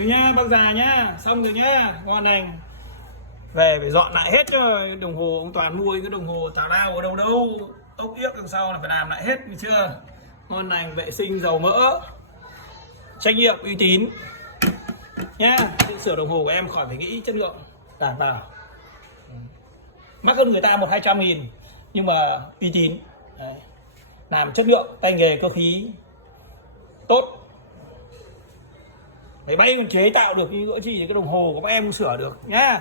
Thế nhá bác già nhá, xong rồi nhá, ngon lành. Về phải dọn lại hết cho đồng hồ ông Toàn mua cái đồng hồ tào lao ở đâu đâu, ốc yếc đằng sau là phải làm lại hết, được chưa? Ngon lành, vệ sinh, dầu mỡ, trách nhiệm, uy tín nhá. Sửa đồng hồ của em khỏi phải nghĩ chất lượng, đảm bảo. Mắc hơn người ta 100-200 nghìn nhưng mà uy tín. Đấy. Làm chất lượng, tay nghề cơ khí tốt. Máy bay còn chế tạo được như gỡ gì cái đồng hồ của các em cũng sửa được nhá.